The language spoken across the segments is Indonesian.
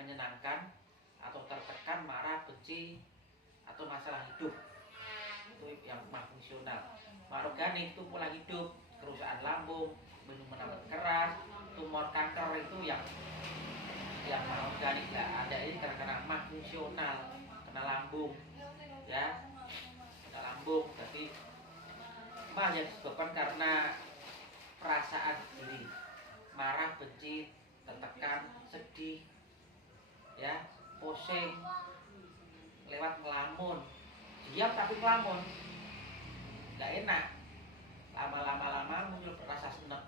menyenangkan atau tertekan, marah, benci atau masalah hidup, itu yang mah fungsional. Mah organik itu pola hidup, kerusakan lambung, minuman keras, tumor, kanker, itu yang mah organik. Lah ada ini terkena mah fungsional, kena lambung, ya, kena lambung. Jadi mah yang disebabkan karena perasaan diri, marah, benci, tertekan, sedih, ya, pusing, lewat ngelamun, diam tapi ngelamun, nggak enak, lama muncul rasa senep,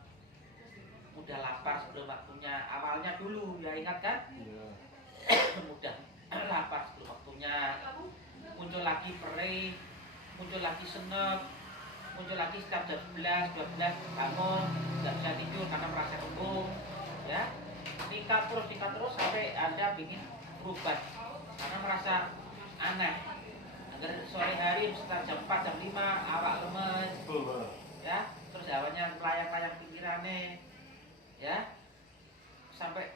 mudah lapar sebelum waktunya. Awalnya dulu ya, ingat kan? Mudah lapar sebelum waktunya, muncul lagi perih, muncul lagi senep, muncul lagi setiap jam 11, 12 bangun, nggak bisa tidur karena merasa kembung, ya, tingkat terus sampai Anda ingin berubah karena merasa aneh. Agar sore hari sekitar jam 4, jam 5 awak lemes, ya, terus awalnya melayang-layang pikirannya, ya, sampai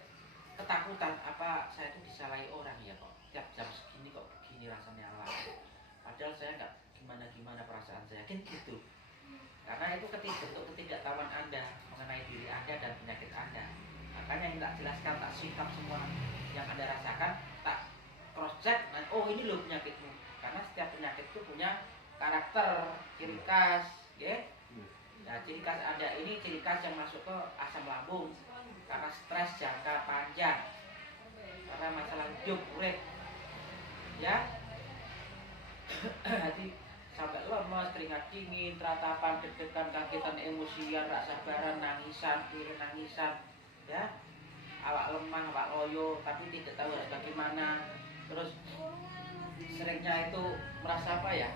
ketakutan, apa saya itu disalahi orang ya, kok tiap jam segini kok begini rasanya awak, padahal saya nggak gimana perasaan saya, kan gitu. Karena itu bentuk ketidaktahuan Anda mengenai diri Anda dan penyakit Anda. Makanya yang tak jelaskan, tak singkap semua yang Anda rasakan, tak cross check, oh ini loh penyakitmu. Karena setiap penyakit itu punya karakter, ciri khas, ya. Nah, ciri khas Anda ini ciri khas yang masuk ke asam lambung karena stres jangka panjang, karena masalah hidup, urip, ya. Jadi sampai lemas, keringat dingin, ratapan, deg-degan, kagetan, emosian, rak sabaran, nangisan, nangisan, ya, awak lemah, awak loyo, tapi tidak tahu harus bagaimana. Terus seringnya itu merasa apa ya,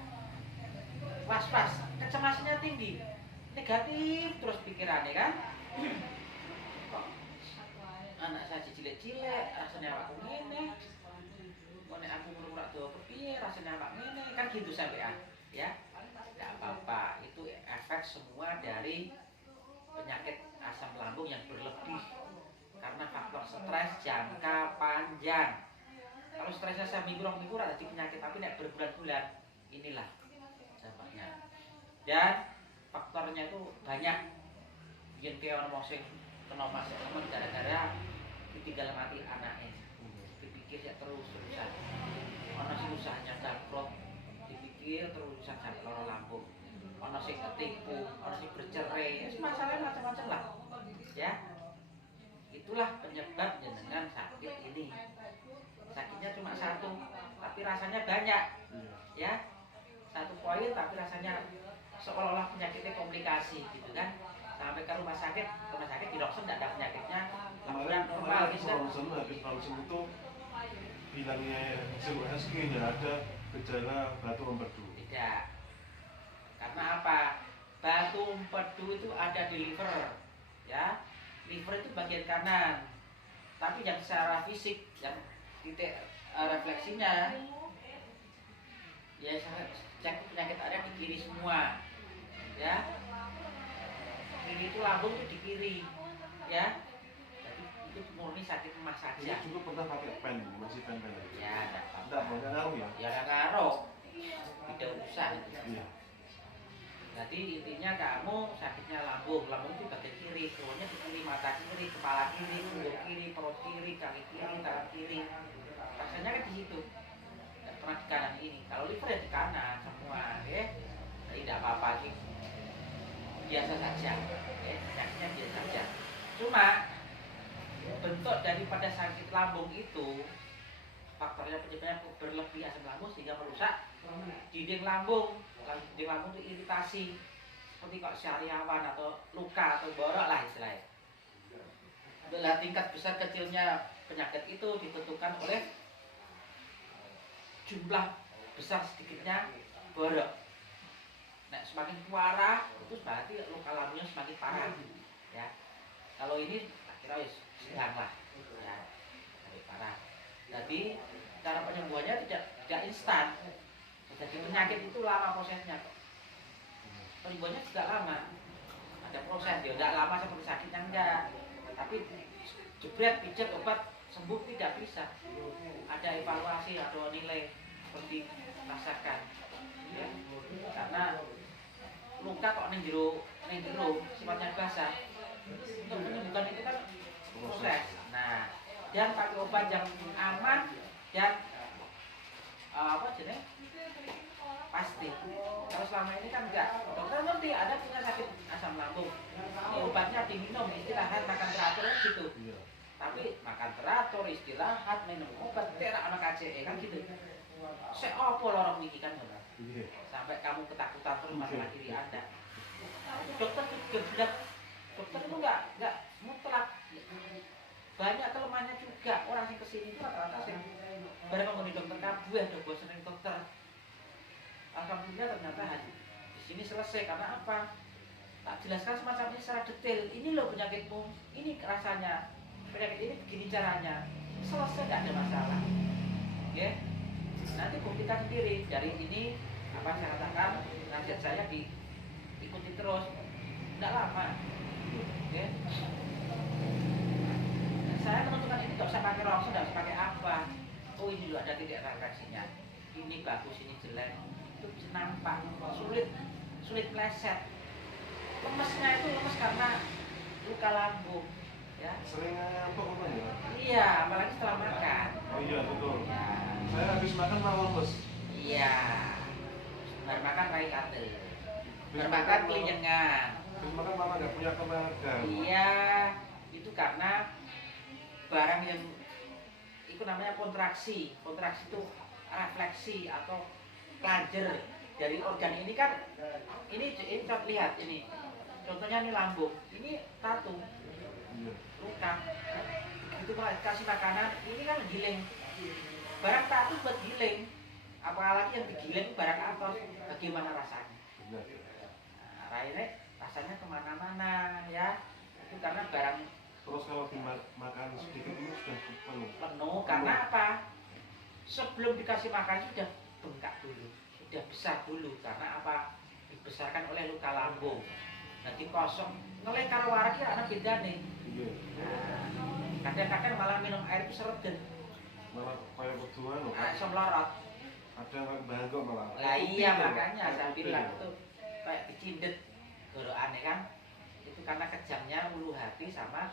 was-was, kecemasannya tinggi, negatif terus pikirannya kan. Kok anak saya cilik-cilik, rasanya awakku ngene, kok nek aku ngurung-rak doa kepiye, rasanya awak ngene, kan gitu sampean. Ya, tidak apa-apa, itu efek semua dari penyakit asam lambung yang berlebih karena faktor stres jangka panjang. Kalau stresnya seminggu, 2 minggu ada penyakit, tapi tidak berbulan-bulan, inilah dampaknya. Dan faktornya itu banyak. Bikin kayak orang sing kena masalah gara-gara ditinggal mati anaknya, dipikir ya terus-terusan, orang sing usahanya bangkrut, dipikir terusan sampai loro lambung, ono sing ketipu, ono sing bercerai, masalahnya macam-macam lah, ya. Itulah penyebab jenengan sakit ini. Sakitnya cuma satu, tapi rasanya banyak, ya. Satu poin, tapi rasanya seolah-olah penyakitnya komplikasi, gitu kan. Sampai ke rumah sakit di dokter tidak ada penyakitnya, laporan normal, gitu. Ronsen itu bilangnya CUSG tidak ada gejala batu empedu. Tidak. Karena apa? Batu empedu itu ada di liver, ya. Liver itu bagian kanan. Tapi yang secara fisik, yang titik refleksinya, ya saya cek penyakit ada di kiri semua, ya. Kiri itu lambung itu di kiri, ya. Jadi itu murni sakit emah saja. Ini juga pernah pakai pen, masih pen ya, tidak banyak ngaruh ya? Ya nggak ngaruh, tidak usah itu. Iya. Jadi intinya kamu sakitnya lambung itu bagian kiri, keluarnya di kiri, mata kiri, kepala kiri, pungguk kiri, perut kiri, kaki kiri, tangan kiri. Rasanya kan di situ. Tidak pernah di kanan ini. Kalau liver ya di kanan semua, ya. Jadi tidak apa-apa sih. Biasa saja, ya. Sakitnya biasa saja. Cuma bentuk daripada sakit lambung itu, faktornya penyebabnya berlebih asam lambung sehingga merusak dinding lambung. Dinding lambung itu iritasi, seperti kok syariawan atau luka atau borok lah istilahnya. Bila tingkat besar kecilnya penyakit itu ditentukan oleh jumlah besar sedikitnya borok. Nah, semakin parah itu berarti luka lambungnya semakin parah, ya. Kalau ini kira sedang lah, ya, lebih parah. Jadi cara penyembuhannya tidak instan. Jadi penyakit itu lama prosesnya kok. Penyembuhannya juga lama. Ada proses, dia tidak lama seperti sakitnya enggak. Tapi jebret pijat obat sembuh tidak bisa. Ada evaluasi atau nilai seperti rasakan, ya. Karena luka kok neng jero sifatnya basah. Untuk penyembuhan itu kan proses. Nah, dan pakai obat yang aman dan apa jenis pasti. Kalau selama ini kan enggak, dokter ngerti ada punya sakit asam lambung, ini obatnya diminum, istirahat, makan teratur gitu. Iya. Tapi makan teratur, istirahat, minum obat, terak anak KCE kan gitu. Saya apa lorong ini kan, Iya. sampai kamu ketakutan terus masalah diri Anda. Dokter juga bilang, dokter itu enggak mutlak. Banyak kelemahannya juga. Orang yang kesini itu rata-rata sih bareng ngomong di dokter kabeh ada bosan dengan dokter. Alhamdulillah ternyata di sini selesai karena apa? Tak jelaskan semacam ini secara detail. Ini loh penyakitmu, ini rasanya, penyakit ini begini caranya. Selesai, nggak ada masalah. Ya, nanti buktikan sendiri dari ini apa saya katakan nasihat saya diikuti terus, tidak lama. Ya. Saya menentukan ini nggak usah pakai rongsen, nggak usah pakai apa. Oh ini loh ada titik refleksinya. Ini bagus, ini jelek. Itu bisa nampak. Sulit meleset. Lemesnya itu lemes karena luka lambung. Ya. Sering ngantuk apa ya? Iya, apalagi setelah makan. Oh iya betul. Ya. Saya habis makan malah lemes. Iya. Baru makan rai kate. Baru makan kelinyengan. Habis makan malah nggak punya tenaga. Iya, itu karena barang yang itu namanya kontraksi. Kontraksi itu refleksi atau klajer dari organ ini kan. Ini lihat ini. Contohnya ini lambung. Ini tato. Iya. Luka. Itu kalau kasih makanan, ini kan giling. Barang tato buat giling. Apalagi yang digiling barang apa? Bagaimana rasanya? Benar. Nah, Raine rasanya kemana-mana ya. Itu karena barang Terus kalau dimakan sedikit ini sudah penuh karena apa? Sebelum dikasih makan sudah bengkak dulu, sudah besar dulu karena apa? Dibesarkan oleh luka lambung. Nanti kosong, ngelih karo warak ya anak beda nih. Iya. Kadang-kadang malah minum air itu sereden, Malah kayak berduaan loh. iso melorot. Ada yang bangga malah. Lah iya Putih, makanya loh. saya Putih. bilang itu kayak dicindet gorokan kan. Itu karena kejamnya ulu hati sama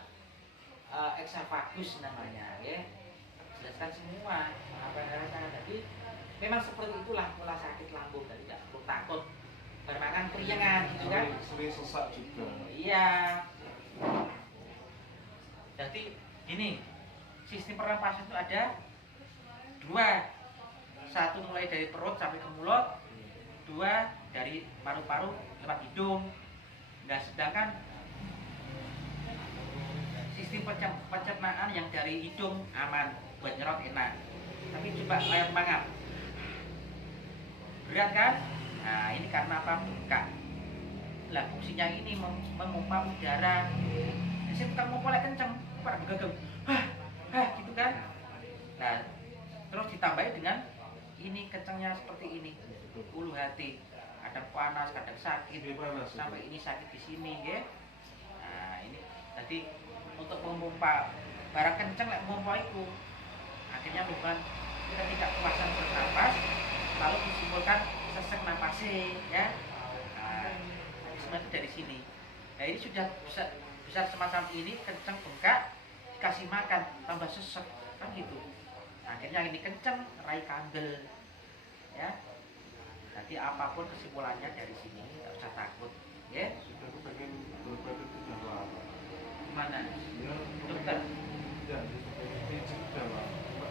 esophagus namanya, ya. Jelaskan semua apa yang rasanya. Jadi memang seperti itulah pola sakit lambung, jadi tidak perlu takut. Bermakan keringan gitu kan. Sering sesak juga. Iya. Jadi gini, sistem pernapasan itu ada dua. Satu mulai dari perut sampai ke mulut, dua dari paru-paru lewat hidung. Nah, sedangkan sistem pencernaan yang dari hidung aman, buat nyerot enak. Tapi coba layar mangap. Berat kan? Nah, ini karena apa? Bengkak. Lah fungsinya ini memompa udara. Saya tukang mau polek kenceng, pada begagem. Gitu kan? Nah, terus ditambahi dengan ini kencengnya seperti ini. Ulu hati, kadang panas, kadang sakit, sampai ini sakit di sini, ya. Nah, ini tadi untuk memompa barang kenceng lek memompa itu akhirnya menyebabkan kita tidak kuasan bernapas, lalu disimpulkan sesek napasnya, ya. Nah, semua itu dari sini. Nah, ini sudah besar semacam ini, kenceng bengkak, dikasih makan tambah sesek kan gitu. Akhirnya ini kenceng, rai kandel, ya. Jadi apapun kesimpulannya dari sini, tidak usah takut, ya. Aku pengen berobat itu sudah lama. Mana? Ya, Dokter? Ya, pijit sudah lama.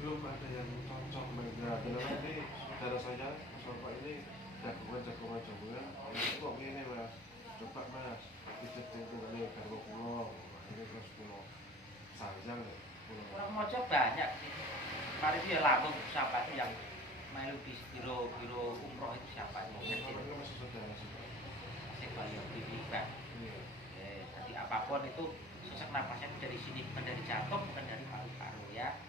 Belum ada yang cocok mereka. Dan nanti saudara saya, Mas Bapak ini jagoan itu kok gini mas, coba mas pijit ini garwa pulau, ini terus pulau sayang ya. Orang mojo banyak sih. Kemarin itu ya lambung siapa itu yang melu di biro umroh itu siapa itu? Ini masih saudara sih. Saya bayar di Pak. Jadi apapun itu sesak napasnya dari sini, bukan dari jantung, bukan dari paru-paru, ya.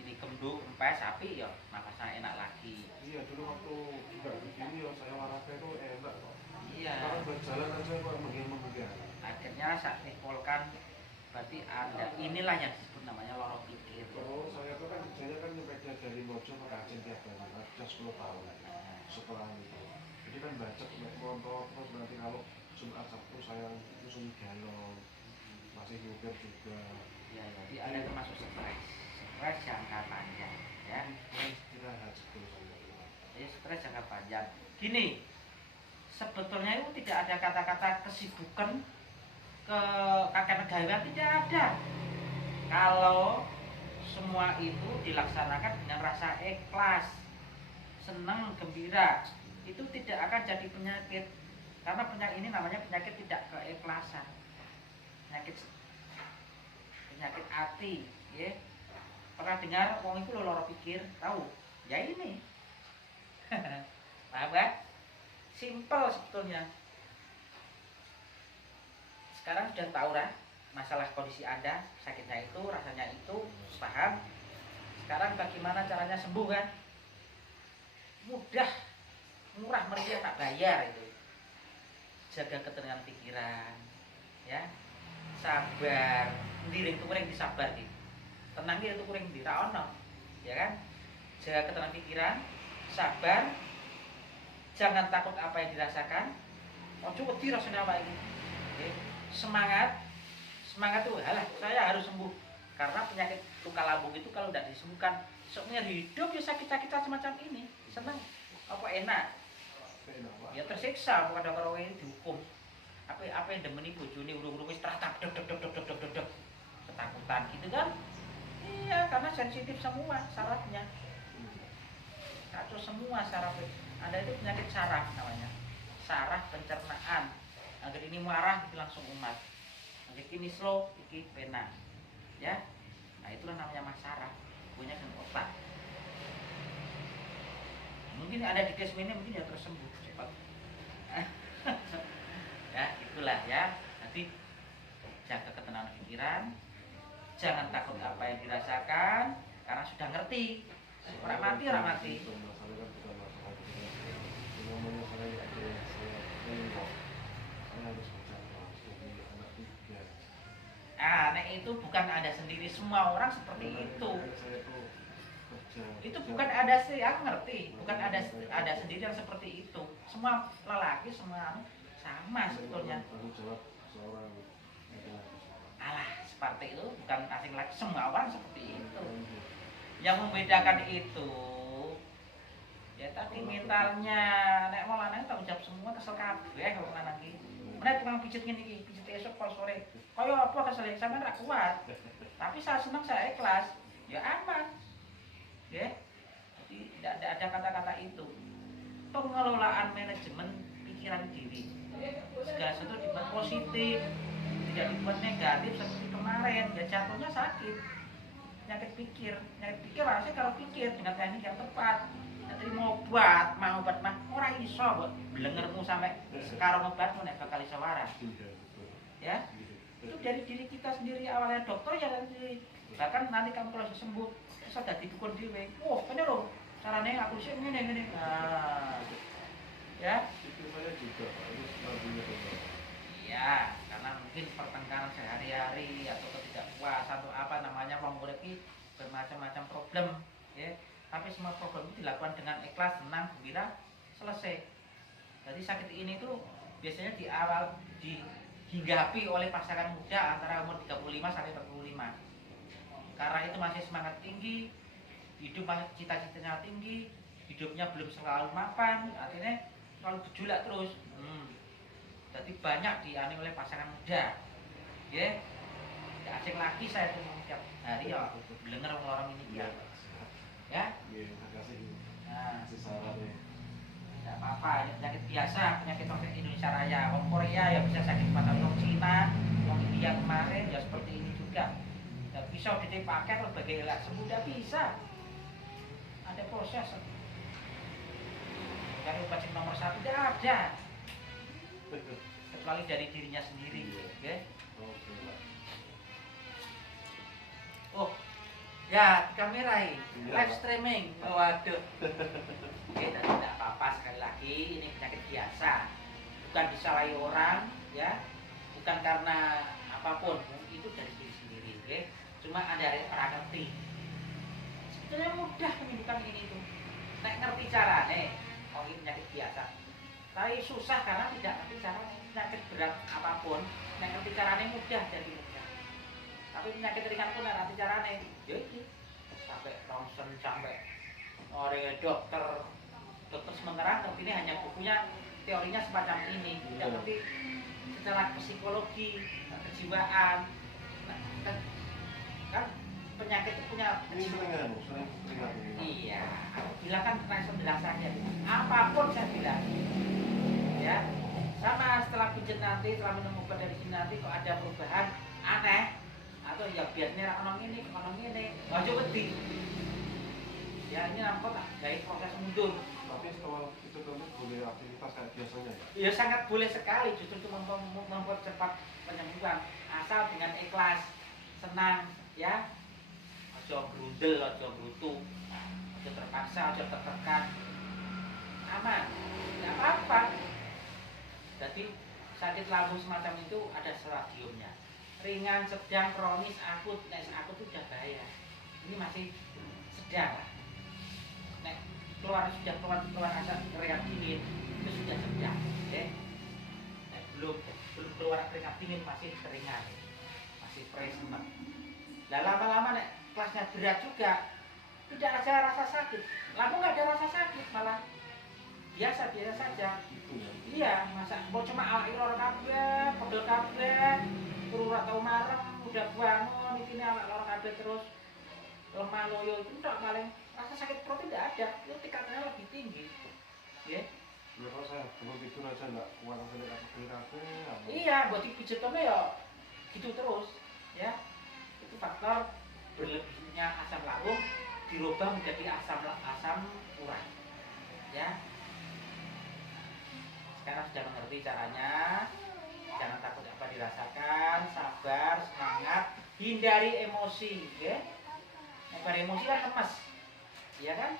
Ini kemdu, empes, api ya napasnya enak lagi. Iya dulu waktu nggak begini ya saya olahraga itu enak kok. Iya. Kalau berjalan aja kok menggigil. Akhirnya saat nikolkan Berarti ada inilah yang disebut namanya loro pikir. Kalau saya tuh kan kerjanya kan nyepetnya dari Mojo ke Aceh tiap hari, ada 10 tahun setelah itu. Jadi kan bacot naik motor, terus nanti kalau Jumat Sabtu saya itu sunyi galon, masih nyupir juga. Ya, jadi ada termasuk stres jangka panjang, ya. Istirahat sebetulnya. Jadi stres jangka panjang. Gini, sebetulnya itu tidak ada kata-kata kesibukan ke kakek negarawan, tidak ada. Kalau semua itu dilaksanakan dengan rasa ikhlas, senang, gembira, itu tidak akan jadi penyakit. Karena penyakit ini namanya penyakit tidak keikhlasan, penyakit hati, ya. Pernah dengar wong itu loro pikir, tahu? Ya ini. Paham kan? Simple sebetulnya. Sekarang sudah tahu lah masalah kondisi Anda, sakitnya itu, rasanya itu, paham. Sekarang bagaimana caranya sembuh kan? Mudah, murah meriah, tak bayar itu. Jaga ketenangan pikiran, ya. Sabar, ndiring tuh kurang disabar gitu. Tenang dia tuh kurang diraono, ya kan? Jaga ketenangan pikiran, sabar, jangan takut apa yang dirasakan. Ojo wedi rasane apa ini. Oke. Semangat tuh, halah saya harus sembuh. Karena penyakit luka lambung itu kalau tidak disembuhkan, seumur hidup ya sakit-sakitan semacam ini. Senang apa enak? Ya tersiksa pada orang ini dihukum. Apa yang demeni bojone urung-urung wis tratap deg ketakutan gitu kan? Iya, karena sensitif semua sarafnya. Kacau semua sarafnya. Ada itu penyakit saraf namanya. Saraf pencernaan. Agar ini marah itu langsung umat. Agar ini slow, ini pena. Ya. Nah, itulah namanya masyarakat. Punya dengan otak. Mungkin ada di case ini mungkin ya terus sembuh cepat. Ya, itulah ya. Nanti jaga ketenangan pikiran. Jangan takut apa yang dirasakan karena sudah ngerti. Orang mati. Masalah kan bukan masalah itu. Namanya saya ada saya harus berjalan sebagai anak tiga. Nek itu bukan ada sendiri, semua orang seperti itu. Saya tuh kerja. Itu bukan ada sih, aku ngerti. Bukan ada sendiri yang seperti itu. Semua lelaki, semua sama sebetulnya. Tanggung jawab seorang laki-laki. Alah, seperti itu bukan asing lagi, semua orang seperti itu. Yang membedakan itu ya tadi mentalnya. Nek mau lanang tanggung jawab semua, kesel kabeh kalau lanang iki. Menek tukang pijet ngene iki, pijet esuk pol sore. Kaya apa kesel sampean ra kuat. Tapi saya senang, saya ikhlas. Ya aman. Ya. Jadi tidak ada kata-kata itu. Pengelolaan manajemen pikiran diri. Segala sesuatu dibuat positif, tidak dibuat negatif seperti kemarin. Ya jatuhnya sakit. Penyakit pikir rasanya kalau pikir dengan teknik yang tepat. Nanti mau obat mah ora iso kok blengermu sampai sekarang obat nek bakal iso waras. Ya. Itu dari diri kita sendiri, awalnya dokter ya nanti. Bahkan nanti kamu kalau sembuh bisa dadi dukun dhewe. Wah, kene lho. Carane aku sih ngene. Nah. Ya. Itu saya juga harus lagunya benar. Iya, karena mungkin pertengkaran sehari-hari atau ketidakpuasan atau apa namanya wong urip iki bermacam-macam problem, ya. Tapi semua problem itu dilakukan dengan ikhlas, senang, gembira, selesai. Jadi sakit ini tuh biasanya di awal dihinggapi oleh pasangan muda antara umur 35 sampai 45. Karena itu masih semangat tinggi, hidup masih cita-citanya tinggi, hidupnya belum selalu mapan, akhirnya selalu gejolak terus. Jadi banyak dialami oleh pasangan muda, ya. Tidak asing lagi saya tuh setiap hari ya belenger orang ini ya. Ya. Iya, terima kasih. Nah, Kasih saran ya. tidak apa-apa, ini penyakit biasa, penyakit orang Indonesia Raya. Orang Korea ya bisa sakit mata, orang Cina, orang India kemarin ya seperti ini juga. Tidak bisa dipakai sebagai ilah sembuh, tidak bisa. Ada proses. Dari obat nomor 1 tidak ada. Kecuali dari dirinya sendiri, ya. Oke, Pak. Oh, ya di kamera ini, Iya, live Pak. streaming. Waduh. Oke, dan tidak apa-apa, sekali lagi ini penyakit biasa, bukan disalahi orang, ya, bukan karena apapun, itu dari diri cuma ada orang ngerti. Sebetulnya mudah penyembuhan ini tuh. Nek ngerti carane, oh ini penyakit biasa. Tapi susah karena tidak ngerti cara penyakit berat apapun. Nek ngerti carane mudah jadi mudah. Tapi penyakit ringan pun nek ngerti carane, ya iki sampai ronsen sampai orang dokter sementara ngerti ini hanya bukunya, teorinya semacam ini, tidak ngerti secara psikologi, kejiwaan. Nah, kan penyakit itu punya Ini sering ini. iya, aku bilang kan langsung jelas saja. Apapun saya bilang, ya sama setelah pijat nanti, setelah minum obat dari sini nanti kok ada perubahan aneh atau ya biasanya orang ini, wajah wedi. Ya ini nampak dari proses mundur. Tapi setelah itu kamu boleh aktivitas kayak biasanya ya? Ya sangat boleh sekali, justru itu mempercepat penyembuhan asal dengan ikhlas, senang, ya. Ojo brundel, ojo brutu, ojo terpaksa, ojo tertekan, aman, nggak apa-apa. Jadi sakit lambung semacam itu ada stadiumnya, ringan, sedang, kronis, akut. Nek akut itu sudah bahaya. Ini masih sedang lah. Nek sudah keluar asap keringat dingin itu sudah sedang, ya. Nek belum keluar keringat dingin masih ringan, masih present. Nah lama-lama nek kelasnya berat juga, tidak ada rasa sakit. Lambung nggak ada rasa sakit, malah biasa saja. Itu ya. Iya, masa mau cuma awak loro kabeh, pegel kabeh, turu ora tau marem, udah bangun iki awak loro kabeh terus lemah loyo itu enggak, paling rasa sakit perut tidak ada, itu tingkatnya lebih tinggi. Ya. Ya kalau saya belum tidur aja nggak kuat sampai kabeh. Iya, buat pijetone ya gitu terus, ya. Itu faktor berlebihnya asam lambung dirubah menjadi asam urat. Ya. Sekarang sudah mengerti caranya, jangan takut apa dirasakan, sabar, semangat, hindari emosi, ya. Hindari emosi kan lemas, iya kan?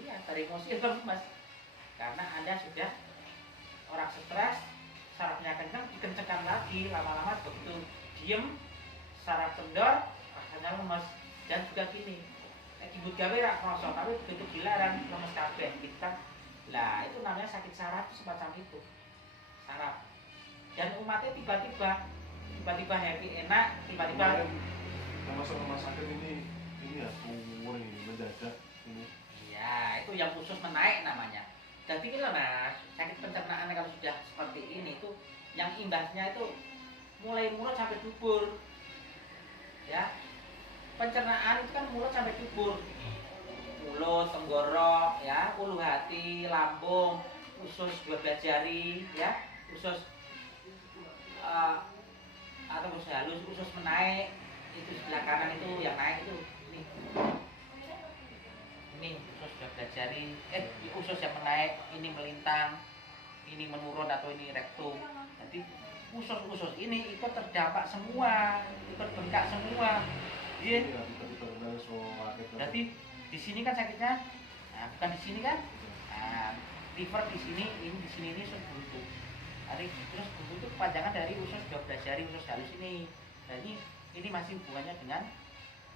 Iya, hindari emosi kan lemas, karena Anda sudah orang stres, sarafnya kencang, dikencengkan lagi, lama-lama begitu diem, saraf kendor, rasanya lemas, dan juga gini, dibut gawe rak krasa, tapi begitu dilarang lemes kabeh, kita. Lah itu namanya sakit saraf semacam itu, saraf. Dan umatnya tiba-tiba happy enak, tiba-tiba yang masuk rumah sakit ini ya umur ini mendadak ini. iya, itu yang khusus menaik namanya. Jadi gitu mas, sakit pencernaan kalau sudah seperti ini tuh yang imbasnya itu mulai mulut sampai dubur, ya. Pencernaan itu kan mulut sampai dubur, mulut, tenggorok, ya, ulu hati, lambung, usus 12 jari, ya, usus atau usus halus, usus menaik, itu sebelah kanan itu yang naik itu ini usus 12 jari, usus yang menaik, ini melintang, ini menurun atau ini rektum. Jadi usus ini ikut terdampak semua, ikut bengkak semua. Iya. Berarti di sini kan sakitnya, nah, bukan di sini kan, nah, liver di sini, ini usus buntu. Terus buntu itu kepanjangan dari usus 12 jari, usus halus ini. Dan ini masih hubungannya dengan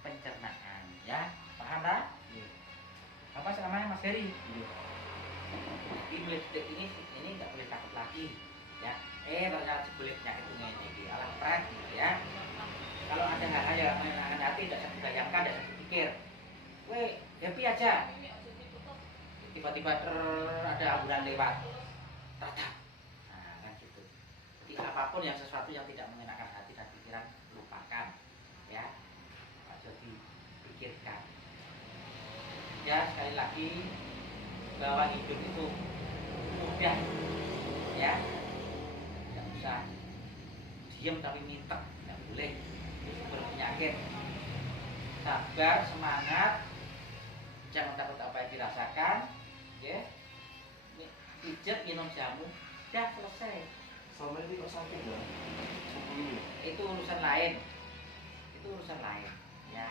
pencernaan, ya, paham lah? Apa namanya Mas Heri? Jadi mulai detik ini nggak boleh takut lagi, ya. Ternyata boleh penyakit ini, alah prank, ya. Kalau ada hal-hal yang menyenangkan hati, tidak usah dibayangkan, tidak usah dipikir. Weh, happy aja. Tiba-tiba ada ambulan lewat, tatap. Nah, kan gitu. Jadi apapun yang sesuatu yang tidak mengenakan hati dan pikiran, lupakan, ya. Jadi pikirkan. Ya, sekali lagi bahwa hidup itu mudah, ya. Tidak usah diam tapi minta, tidak boleh. Itu berpenyakit. Sabar, semangat, jangan takut apa yang dirasakan, ya. Pijat, minum jamu, udah selesai. Selama ini kok sakit ya? Itu urusan lain, ya.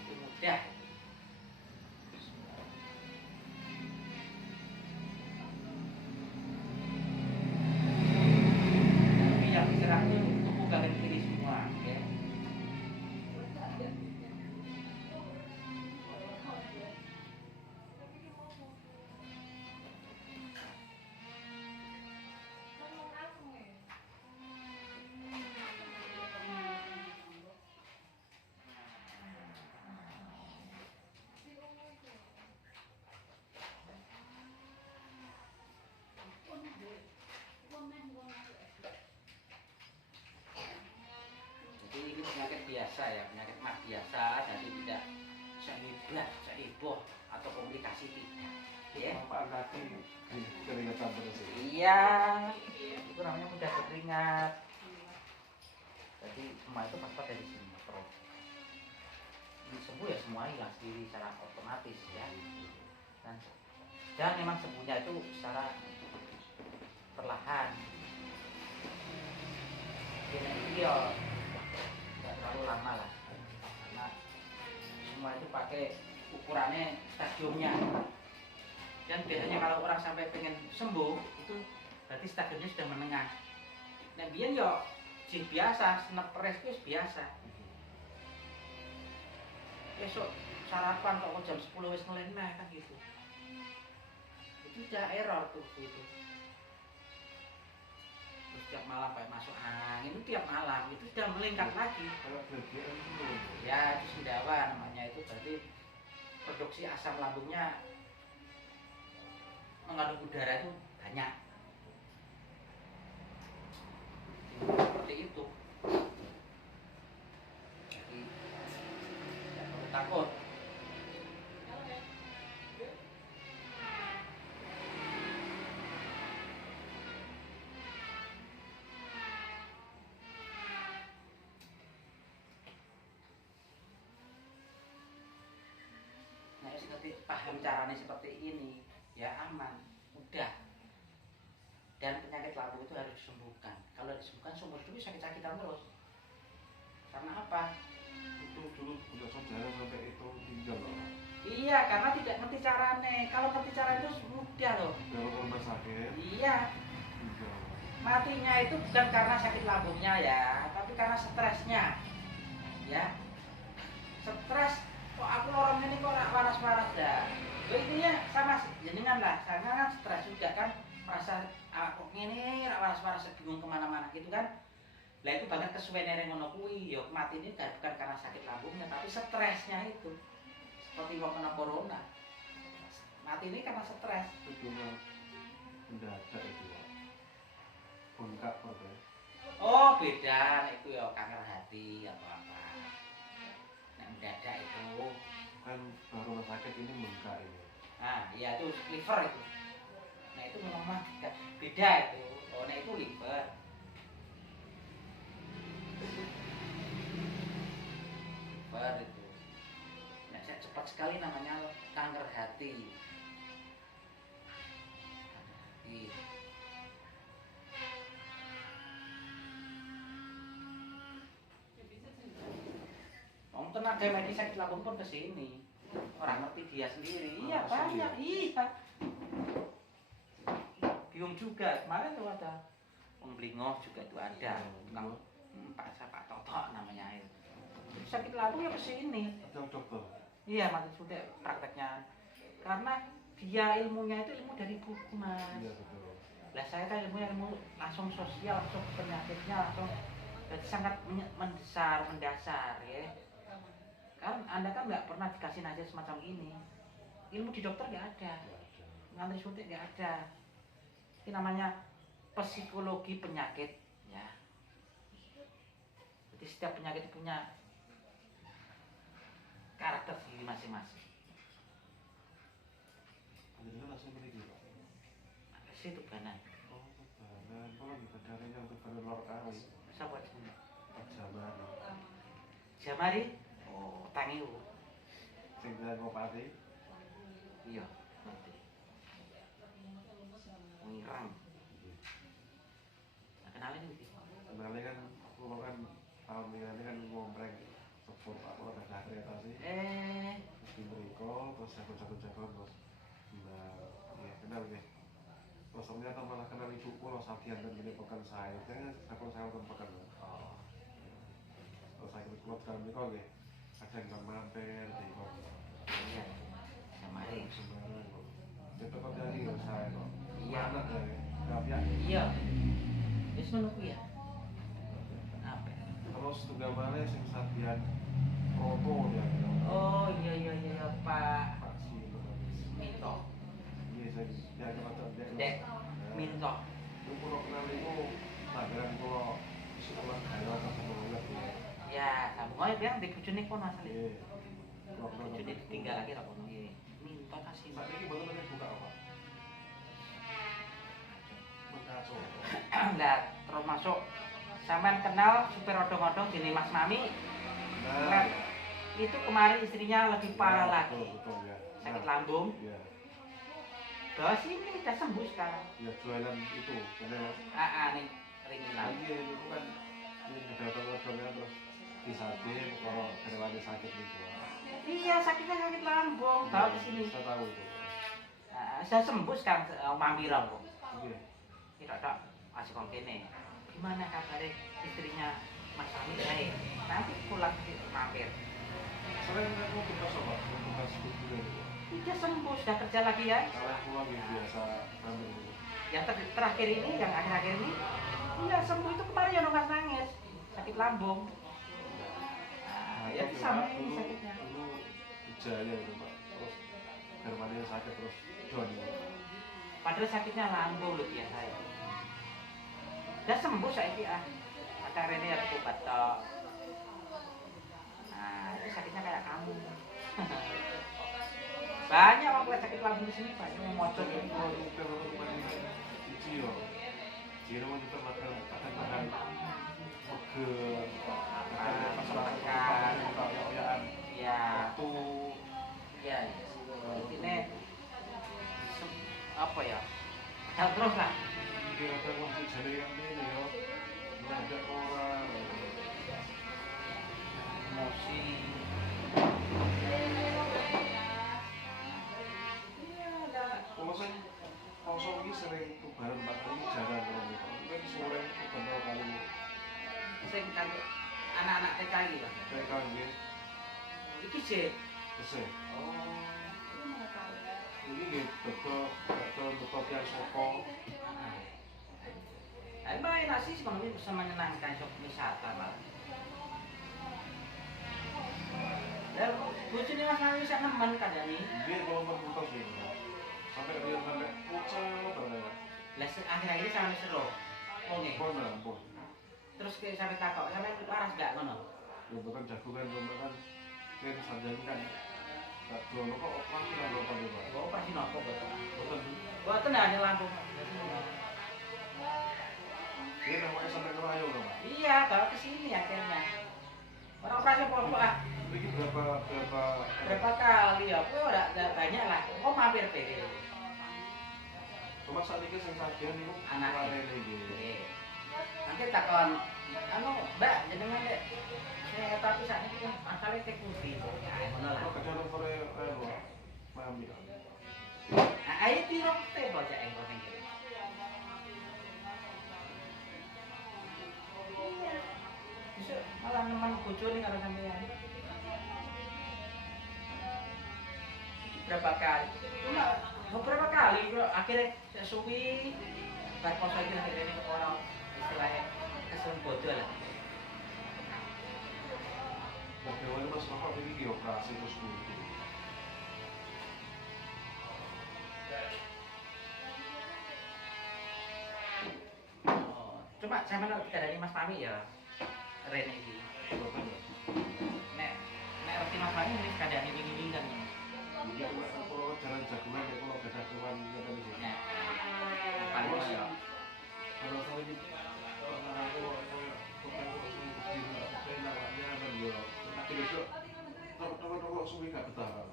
Itu mudah. Tapi yang diserang itu tubuh bagian kiri semua, ya. biasa ya, penyakit mah biasa, jadi tidak sehebat, seheboh atau komplikasi tidak. Ya. Apaan kaki keringetan terus ya? Iya, itu namanya mudah berkeringat. Jadi semua itu pasti dari sini, Prof. Sembuh ya semua hilang sendiri secara otomatis ya. Dan memang sembuhnya itu secara perlahan. Jadi itu ya nggak terlalu lama lah, karena semua itu pakai ukurannya stadiumnya. Dan biasanya kalau orang sampai pengen sembuh itu berarti stadiumnya sudah menengah. Nah biar yo biasa, snepres itu biasa. Besok sarapan kok jam 10 wis ngeleneh kan gitu. Itu udah error tuh gitu. Terus tiap malam kayak masuk angin itu tiap malam itu sudah melingkar lagi. Kayak bagian dulu. Ya itu sendawa namanya, itu berarti produksi asam lambungnya mengandung udara itu banyak. Seperti itu. Jadi tidak perlu takut. Nah, seperti paham caranya seperti ini, ya aman, mudah. Dan penyakit lambung itu harus disembuhkan. Kalau disembuhkan seumur hidup sakit-sakitan terus. Karena apa? Itu dulu punya saudara sampai itu tinggal loh. Iya, karena tidak ngerti caranya. Kalau ngerti cara itu mudah loh. Kalau ke rumah sakit Iya, tinggal. matinya itu bukan karena sakit lambungnya ya, tapi karena stresnya. Ya, stres. Kok aku orang ini kok waras-waras dah. Intinya sama jenengan lah, karena kan stres juga kan, merasa kok ini waras-waras bingung kemana-mana gitu kan. Lah itu banget kesuwen ngono kuwi, ya mati ini bukan karena sakit lambungnya, tapi stresnya itu. Seperti wong kena corona. Mati ini karena stres. Itu cuma mendadak itu Pak. Bengkak Pak ya. Oh, beda itu ya kanker hati atau apa. Nah, mendadak itu. Kan baru rumah sakit ini bengkak ini. Nah, iya itu liver itu. Nah, itu memang beda itu. Oh, nah itu liver. Liver itu. Nah, saya cepat sekali namanya kanker hati. Kanker hati. Om tenaga medis sakit lambung pun kesini. Orang ngerti dia sendiri. Iya banyak, iya. Bingung juga. Kemarin tuh ada Blingoh juga itu ada. Tukang Pak Toto namanya itu. Sakit lambung ya kesini. Ada dokter. Iya, mati sudah prakteknya. Karena dia ilmunya itu ilmu dari buku mas. Iya betul. Lah saya kan ilmu langsung sosial, langsung penyakitnya langsung. Jadi sangat mendasar ya. Kan Anda kan nggak pernah dikasih nasihat semacam ini. Ilmu di dokter nggak ada, ngantri suntik nggak ada. Ini namanya psikologi penyakit ya. Jadi setiap penyakit punya karakter sendiri masing-masing. Jadi langsung pergi Pak. Situ kanan. Oh tebanan. Kalau di bandara yang tebanan luar kali. Siapa sini? Jaman. Jamari. Oh, tangiu. Sing jalan Ngopati. Iya, nanti. Ngirang. Nah, kenalin iki. Kenalnya kan kalau kan tahun ini kan ngompreng sepur Pak kalau ada kereta sih. Di Meriko terus jago-jago terus. Nah, ya kenal ya. Terus ternyata malah kenal ibu kalau Sabian dan gini pekan saya. Jangan aku saya nonton pekan. Oh, Terus saya ikut keluar dalam Meriko ya. Ada yang mampir di kok. iya. Jamari. Sembarang kok. Dia tetap dari saya kok. Iya. Anak dari. Gapyak. Iya. Wis ngono kuwi ya. Apa? Terus tunggal mana sing Sabian Proto dia. Oh, iya Pak Pak Si itu kan. Minto. Iya saya dia kata dia. Dek Minto. Itu kalau kenal itu pelajaran kalau sekolah kaya atau sekolah ya. Ya, kamu Oh, yang di bojone kono asli. Iya. Waktu Bojone ditinggal lagi ra kono. Nggih. Minta kasih. saat ini betul betul buka apa? Mengaco. Lah, termasuk sampean kenal supir odong-odong jenis Mas Mami. Nah, Itu kemarin istrinya lebih parah lagi. Betul ya. Sakit lambung. Iya. Bawa sini udah sembuh sekarang. Ya jualan itu, benar. Nih ringinan. Lagi itu kan ini datang-datangnya terus disakit, kalau karyawannya sakit gitu. Iya, sakitnya sakit lambung. Bawa ke sini. Saya tahu itu. Saya sembuh sekarang mampirang kok. Iya. Tidak tak masih kong kene. Gimana kabarnya istrinya Mas Sami baik? Nanti pulang ke mampir. Sering aku tugas apa? Tugas kuliah itu. Dia sembuh, sudah kerja lagi ya. Kalau pulang ya biasa ngambil itu. Yang terakhir ini, yang akhir-akhir ini, iya sembuh itu kemarin yang nunggu nangis, sakit lambung. Nah, Ya itu sama dulu- ini sakitnya. Dulu Jaya itu Pak. Terus karyawannya sakit terus Joni. Padahal sakitnya lambung loh dia saya. Udah sembuh saya ah. Akhirnya ini aku obat tok. Nah, itu sakitnya kayak kamu. Banyak orang sakit lambung di sini banyak yang mocok Jadi gitu. kalau di kalau kemarin itu yo. Jadi mau kita makan makan pegel, makan masalah kayak Ya, waktu ya, intinya apa ya? Ya terus lah. kira-kira waktu jadi yang ini yo. Ada orang Emosi. Iya, ada. Kosong kosong ini sering kebaran Pak ini jarang orang itu. Ini sore beberapa kali Sing kan anak-anak TK iki lah. saya kangen Iki sih. kese. Oh. Ini mana tahu. Ini gitu betul yang soko. Main nasi sebenarnya bisa menyenangkan shop wisata malah. Dan bojone Mas Mami bisa nemen kadang ini. Dia kalau berputus ini sampai dia sampai pucet ternyata. Lah akhir-akhir ini sampe seru. Oh nggih. Pon ampun. Terus kayak sampai takok, sampai waras gak ngono? Ya bukan jagungan cuma kan kan sanjang kan. Tak dono kok operasi lah kok tadi Pak. Oh pasti nopo betul. Betul. Buatan hanya lampu. Dia namanya sampai ke Rayo kan Pak. Iya, bawa ke sini akhirnya. Orang operasi apa ah? Ini Berapa kali ya? Oh, udah banyak lah. Oh, mampir PW. cuma saat ini yang sajian itu Anak ini gitu. Oke. Nanti takon anu, Mbak, jenengan Dek. Saya tapi saat ini masalah tek putih. Ya, ngono lah. Kalau kerja nomornya mami. Nah, ayo piro teh bocah engko ning kene. Bisa malah nemen bojone karo sampean. Berapa kali? Cuma beberapa kali bro, akhirnya suwi bar poso iki akhirnya ini orang istilahnya kesun bodoh lah. Bagaimana mas bapak ini operasi terus dulu. Oh, cuma sampean lagi dari Mas Pami ya. Ren iki. Nek roti Mas Pami ini kadang wingi-wingi kan. Iya, kalau jalan jagungan ya kalau gak jagungan ya kan sih. Ya. Paling ya. Kalau saya ini karena aku nanti besok toko suwi gak betah.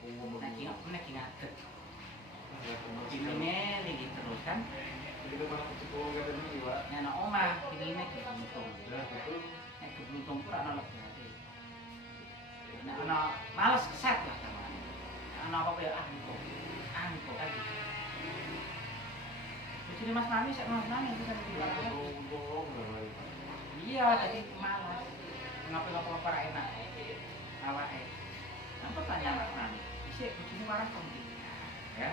Nek ngadeg. Ini lagi terus kan. Kita malah kecewa kan ini Pak. Nek nang omah ini nek buntung. Ya betul. Nek buntung pun ana lebih. Nek ana males keset lah sama. Ana apa ya angko. Angko kan. Jadi Mas Mami sak Mas Mami itu kan iya tadi malas. Ngapa-ngapa ora enak. Awake. Apa tanya Mas Mami? Isik bojone waras kok. Ya.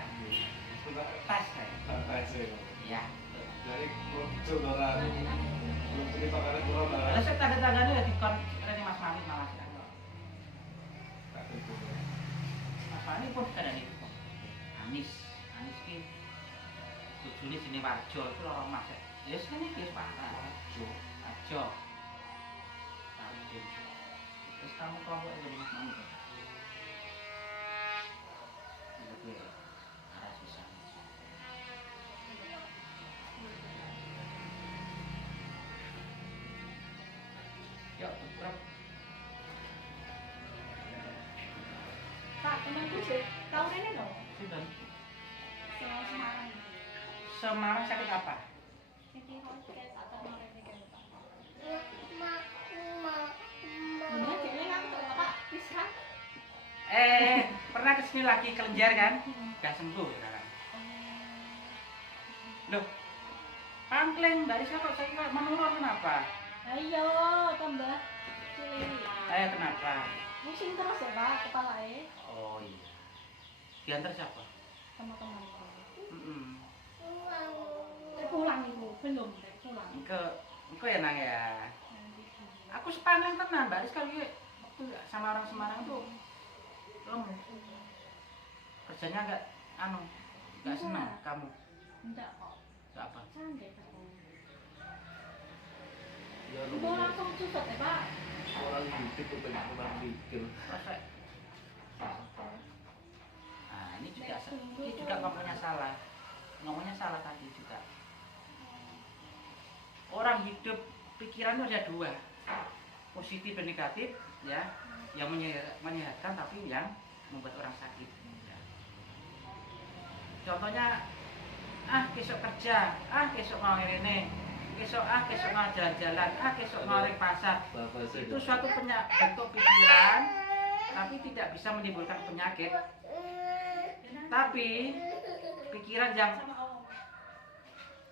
Tes saya. Iya. Dari saudara belum cerita karena kurang Lah saya tanda-tandanya ya dikon rene Mas Mami malas. Mas Mami pun kadang itu. Anis ki bojone sini Warjo itu loro mas. Ya sene ki parah. Warjo. kelompok yang lebih mau itu. Itu ya, arah sisa. Yuk, tutup. Tak temanku sih, tahu ini loh. Sudah. Yang Semarang. Semarang sakit apa? Ini kayak tak tahu ini kayak apa. Gimana jadi aku tahu apa? Bisa. Pernah kesini lagi kelenjar kan? Gak sembuh sekarang. Loh, pangkling, Mbak Rizka kok saya kok menurun kenapa? Ayo, tambah cilik. Kenapa? Pusing terus ya Pak, kepalanya. Oh iya. Diantar siapa? Teman-temanku. Pulang Ibu, belum pulang. Engko ya nang ya. Aku sepangling tenan, Mbak Rizka waktu sama orang Semarang tuh lemu. Kerjanya enggak senang kamu. Enggak kok. Enggak apa? Santai aku. Ya, Ibu langsung susut ya Pak. orang hidup itu pernah mikir. Perfect. Nah, ini juga ngomongnya salah. Ngomongnya salah tadi juga. Orang hidup pikirannya ada dua, positif dan negatif, ya, yang menyehatkan tapi yang membuat orang sakit. Ya. Contohnya, besok kerja, besok mau ini, besok mau jalan-jalan, besok mau ke pasar. Itu suatu bentuk pikiran, tapi tidak bisa menimbulkan penyakit. Tapi pikiran yang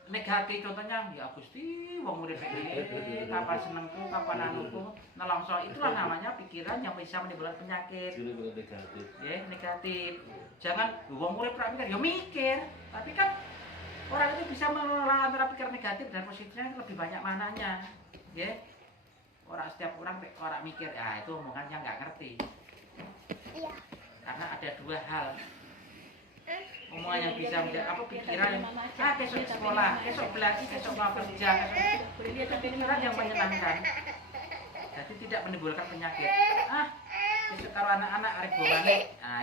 negatif, contohnya ya Gusti wong urip iki kapan senengku kapan anuku nelongso, itulah namanya pikiran yang bisa menimbulkan penyakit. Negatif. Ya, negatif. Jangan wong urip ra mikir, ya mikir. Tapi kan orang itu bisa mengelola antara pikiran negatif dan positifnya lebih banyak mananya. Ya. Orang setiap orang mikir, itu omongan yang nggak ngerti. Iya. Karena ada dua hal. Omongan yang bisa menjadi pikiran yang besok sekolah, besok belajar, besok mau kerja, itu pikiran yang menyenangkan. Jadi tidak menimbulkan penyakit. Besok karo anak-anak arek bobane.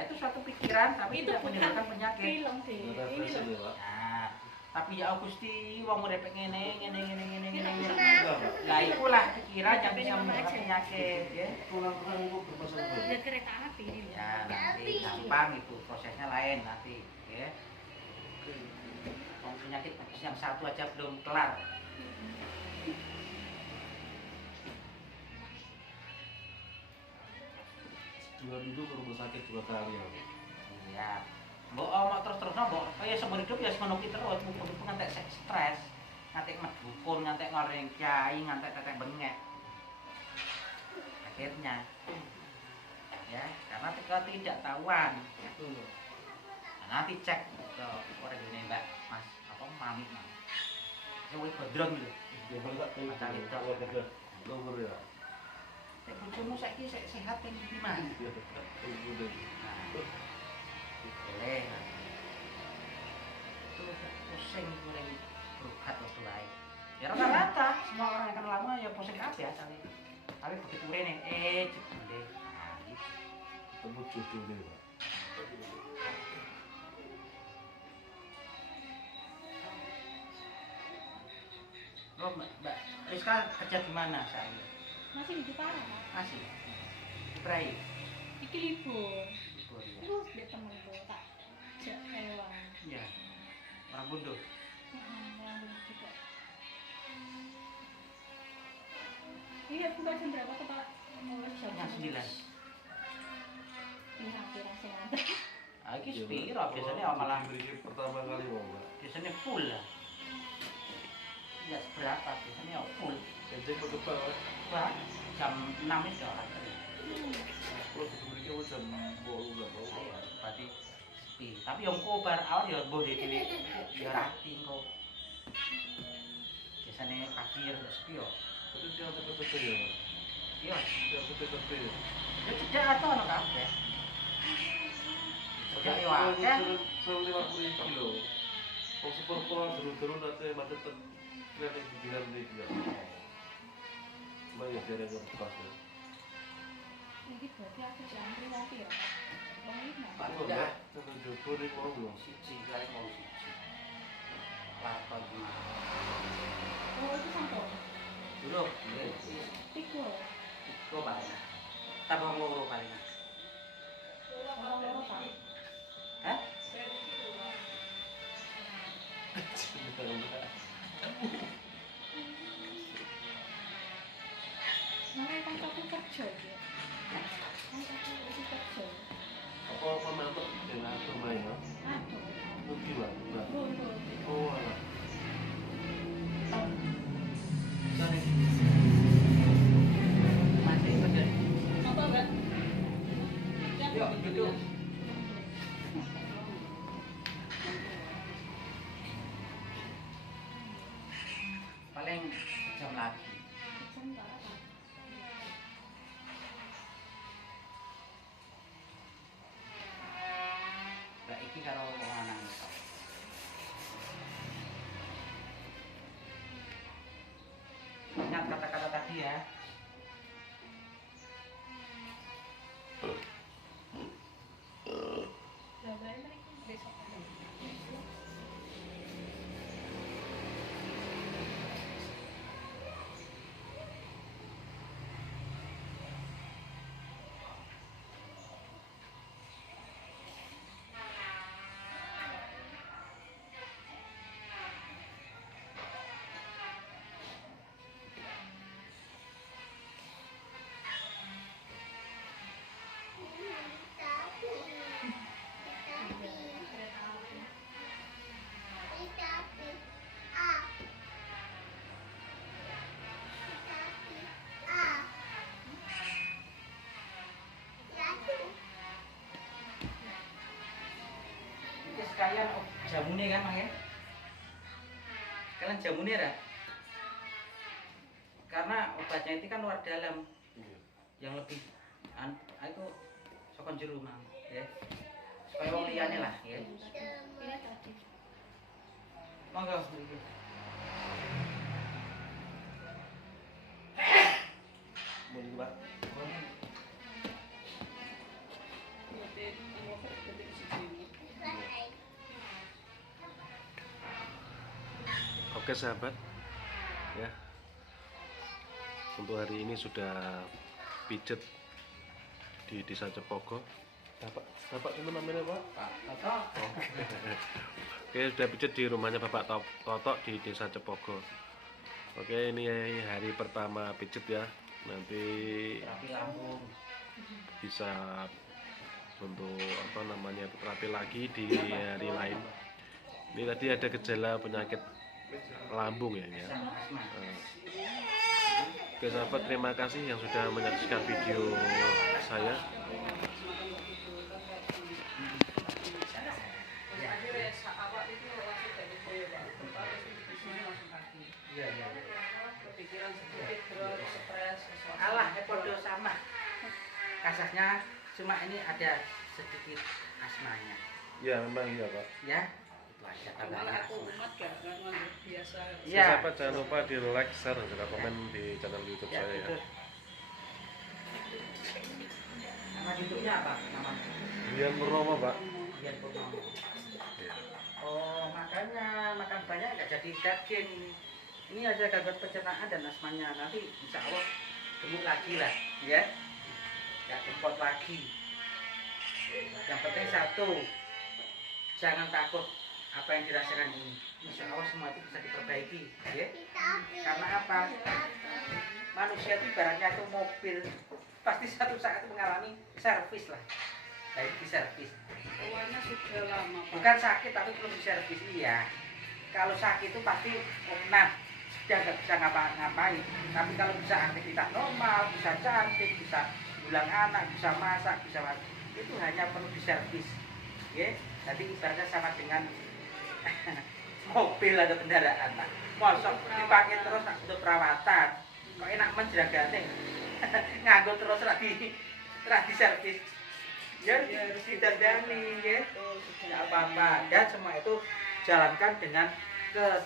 Itu suatu pikiran tapi tidak menimbulkan penyakit. Tapi ya Gusti wong urip ngene. Lah ikulah pikiran yang bisa menimbulkan penyakit, ya. Pulang-pulang itu bermasalah. Ada kereta api ini. Ya, nanti gampang itu, prosesnya lain nanti, ya. Penyakit yang satu aja belum kelar. Dua minggu ke rumah sakit 2 kali ya. Iya. Mbok omong terus-terus mbok kaya seumur hidup ya ngono ki terus, mumpung ngantek stres, ngantek medukun, ngantek ngoreng kiai, ngantek tetek bengek. Akhirnya ya, karena tidak tahuan. Nanti cek ke orang ini Mbak, Mas, Mami. Kowe gondrong lho. Ya enggak tahu. Macam itu. Nomor ya. Nek bojomu saiki sehat ping ndi, Mas? Boleh. Itu pusing goreng berukat waktu lain. Ya rata-rata semua orang yang kenal lama ya pusing kabeh asale. Tapi begitu rene jebule. Gitu. Ketemu jodohnya, Pak. Oh, Mbak Rizka kerja di mana saat ini? Masih di Jepara, Pak. Masih. Prai. Iki libur. Libur ya. Lu dia temenku tak jak hewan. Iya. Orang bodoh. Orang juga. Iya, buka jam berapa tuh Pak? Jam 9. Pirang-pirang sing nganter. Iki sepiro biasanya malah pertama kali mau, Pak. biasanya full lah. Ya seberapa biasanya full. Kencing berkebang, Pak. Wah, jam 6 itu orang. Kalau sebelumnya jam 8 enggak mau. Ayo, berarti sepi. Tapi yang kobar awal ya mbok dhewe ya rapi engko. Biasanya pagi ya sepi yo. Tapi dia tetep ya, Pak. Iya, Dia tetep ya. ya cedak atau ono kabeh. Cedak yo akeh. 150 kilo. Kalau super turun nanti macet keliling di jalan ini juga. Cuma ya jarang yang pas ya. Iki berarti aku jangkrik wong pira? Wong lima. Pak Oh, tidak. Mbak, nang jebul iki mau lho. Siji kali mau siji. Lakon. Oh, itu sampun. Dulu, nggih. Tiga. Iku paling. Tambah loro paling. Wong loro ta? Hah? Nang kancaku kerja iki. Kancaku iki kerja. Apa mantuk dengan rumah ya? Aduh. Rugi, Mbak. Mbak. Lho. Oh, alah. Iso nih. Masih ikut ya? Apa, Mbak? Yuk, duduk. Paling jam lagi. Jam tak apa? Lah iki karo wong lanang iso. Ingat kata-kata tadi ya. Lah, bae mereka besok. Itu sekalian jamune kan, Mang ya? Sekalian jamune ya? Karena obatnya itu kan luar dalam Iya. yang lebih itu sokon jero Mang, ya. Supaya wong liyane lah, ya. Iya tadi. Monggo mriki. Mun, Mbak. Oke sahabat, ya untuk hari ini sudah pijet di Desa Cepogo. Bapak itu namanya Pak? Pak Toto. Oke, sudah pijet di rumahnya Bapak Totok di Desa Cepogo. Oke, ini hari pertama pijet ya. Nanti Terapi lambung. bisa untuk apa namanya terapi lagi di hari lain. Ini tadi ada gejala penyakit lambung ya. Asma. Oke sahabat, terima kasih yang sudah menyaksikan video saya. Iya, iya. Alah, podo sama. Kasusnya cuma ini ada sedikit asmanya. Ya memang iya Pak. Ya, itu aja tambahan aku asma. umat gak nganggur biasa. Iya. Sahabat jangan lupa di like, share, dan juga komen di channel YouTube Ya, saya ya. betul. Nama YouTube-nya apa? Nama Dian Purnomo Pak. Dian Purnomo. Ya. Oh, makanya makan banyak nggak jadi daging. Ini aja gangguan pencernaan dan asmanya. Nanti insya Allah gemuk lagi lah, ya. Nggak gempot lagi. Yang penting satu, jangan takut apa yang dirasakan ini. Insya Allah semua itu bisa diperbaiki, ya. Karena apa? Manusia itu ibaratnya itu mobil, pasti satu saat mengalami servis lah. Baik di servis. Awalnya sudah lama Pak. Bukan sakit tapi belum diservis, iya. Kalau sakit itu pasti nah sudah nggak bisa ngapa-ngapain. Tapi kalau bisa aktivitas normal, bisa cantik, bisa bulang anak, bisa masak, bisa itu hanya perlu diservis. Ya, jadi ibaratnya sama dengan mobil atau kendaraan. Nah, mosok dipakai terus untuk perawatan. Kok enak menjeragane. Nganggo terus ra di servis. Ya harus didandani ya. Tidak apa-apa. Dan semua itu jalankan dengan ketenangan.